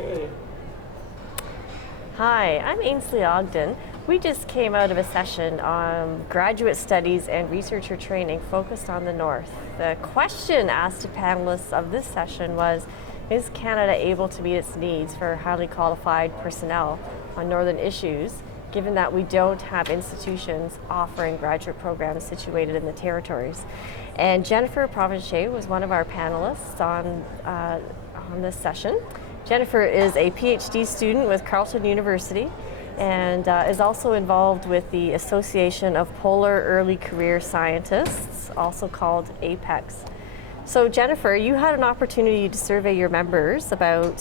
Okay. Hi, I'm Ainsley Ogden. We just came out of a session on graduate studies and researcher training focused on the North. The question asked to panelists of this session was, is Canada able to meet its needs for highly qualified personnel on Northern issues, given that we don't have institutions offering graduate programs situated in the territories? And Jennifer Provencher was one of our panelists on this session. Jennifer is a PhD student with Carleton University and is also involved with the Association of Polar Early Career Scientists, also called APEX. So Jennifer, you had an opportunity to survey your members about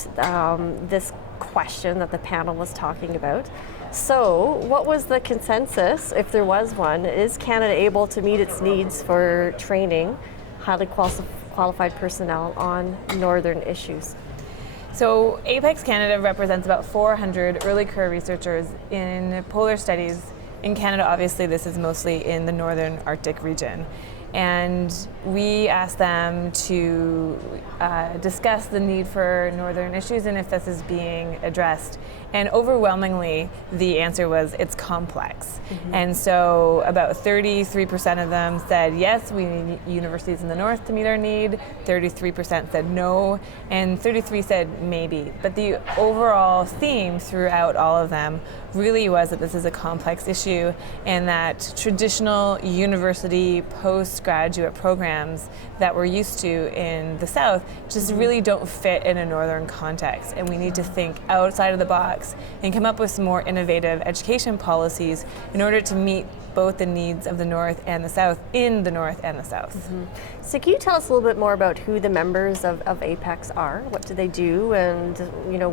this question that the panel was talking about. So what was the consensus, if there was one? Is Canada able to meet its needs for training highly qualified personnel on Northern issues? So APEX Canada represents about 400 early career researchers in polar studies. In Canada, obviously, this is mostly in the northern Arctic region. And we asked them to discuss the need for northern issues and if this is being addressed. And overwhelmingly, the answer was it's complex. Mm-hmm. And so about 33% of them said, yes, we need universities in the north to meet our need. 33% said no, and 33% said maybe. But the overall theme throughout all of them really was that this is a complex issue and that traditional university postgraduate programs that we're used to in the South just really don't fit in a northern context. And we need to think outside of the box and come up with some more innovative education policies in order to meet both the needs of the North and the South in the North and the South. Mm-hmm. So can you tell us a little bit more about who the members of APEX are? What do they do, and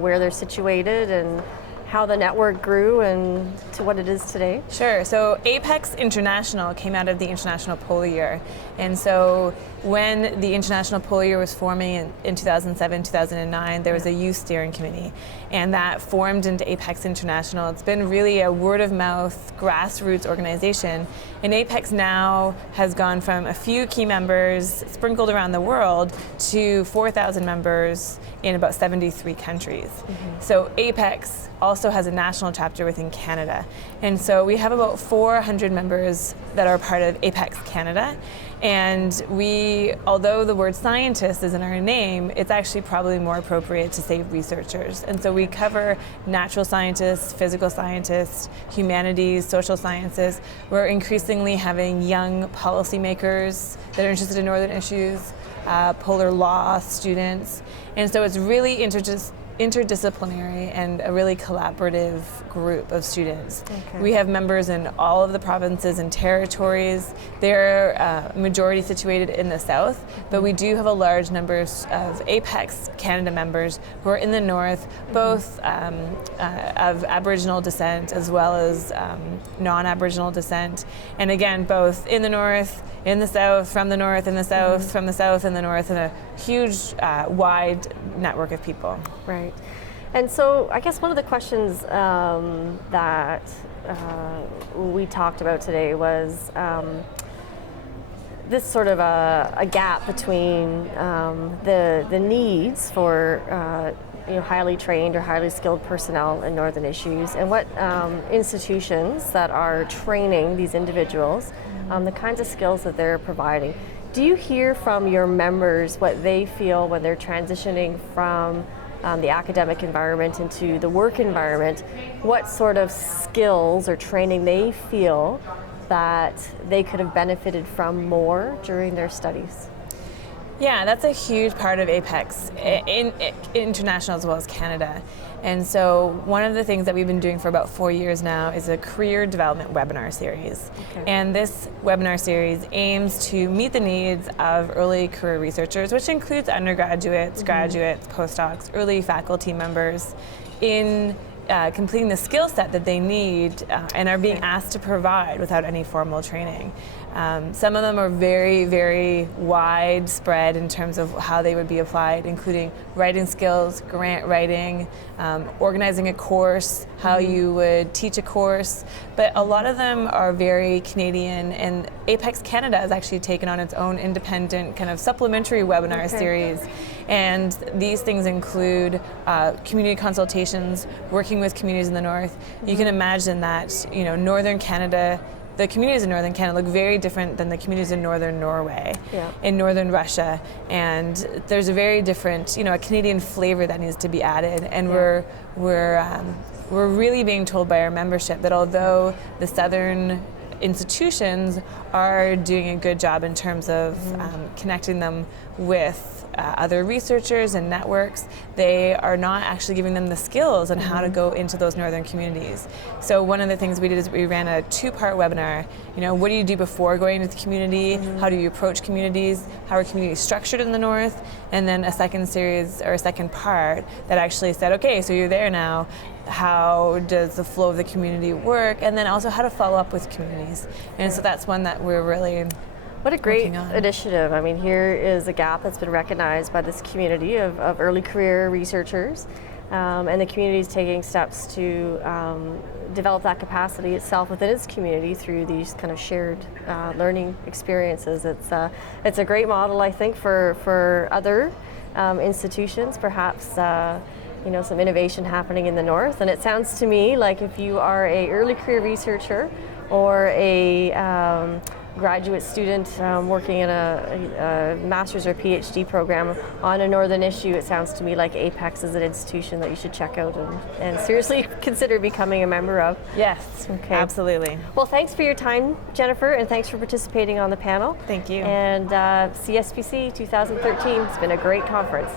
where they're situated, and how the network grew and to what it is today? Sure. So APEX International came out of the International Polar Year. And so when the International Polar Year was forming in 2007, 2009, there was a youth steering committee. And that formed into APEX International. It's been really a word-of-mouth, grassroots organization. And APEX now has gone from a few key members sprinkled around the world to 4,000 members in about 73 countries. Mm-hmm. So APEX also has a national chapter within Canada. And so we have about 400 members that are part of APEX Canada. And we, although the word scientist is in our name, it's actually probably more appropriate to say researchers. And so we cover natural scientists, physical scientists, humanities, social sciences. We're increasingly having young policymakers that are interested in northern issues, polar law students. And so it's really interdisciplinary and a really collaborative group of students. Okay. We have members in all of the provinces and territories. They're majority situated in the South, but we do have a large number of APEX Canada members who are in the North, both of Aboriginal descent as well as non-Aboriginal descent. And again, both in the North, in the South, from the North, in the South, from the South, in the North, and a huge, wide network of people. Right. And so I guess one of the questions that we talked about today was this sort of a gap between the needs for highly trained or highly skilled personnel in northern issues and what institutions that are training these individuals, the kinds of skills that they're providing. Do you hear from your members what they feel when they're transitioning from the academic environment into the work environment? What sort of skills or training they feel that they could have benefited from more during their studies? Yeah, that's a huge part of APEX, international as well as Canada. And so one of the things that we've been doing for about 4 years now is a career development webinar series. Okay. And this webinar series aims to meet the needs of early career researchers, which includes undergraduates, graduates, postdocs, early faculty members in completing the skill set that they need and are being asked to provide without any formal training. Some of them are very, very widespread in terms of how they would be applied, including writing skills, grant writing, organizing a course, how you would teach a course. But a lot of them are very Canadian, and APEX Canada has actually taken on its own independent kind of supplementary webinar series. And these things include community consultations, working with communities in the north. You can imagine that, northern Canada, the communities in northern Canada look very different than the communities in northern Norway, in northern Russia, and there's a very different, a Canadian flavor that needs to be added. And we're really being told by our membership that although the southern institutions are doing a good job in terms of connecting them with other researchers and networks, they are not actually giving them the skills on how to go into those northern communities. So one of the things we did is we ran a 2-part webinar. What do you do before going into the community? How do you approach communities? How are communities structured in the north? And then a second series, or a second part, that actually said, okay, so you're there now. How does the flow of the community work? And then also how to follow up with communities. And so that's one that we're really What a great initiative. I mean, here is a gap that's been recognized by this community of early career researchers, and the community is taking steps to develop that capacity itself within its community through these kind of shared learning experiences. It's a great model, I think, for other institutions, perhaps some innovation happening in the north. And it sounds to me like if you are a early career researcher or a graduate student working in a master's or PhD program on a northern issue, it sounds to me like APEX is an institution that you should check out and seriously consider becoming a member of. Yes, okay. Absolutely. Well, thanks for your time, Jennifer, and thanks for participating on the panel. Thank you. And CSPC 2013, it's been a great conference.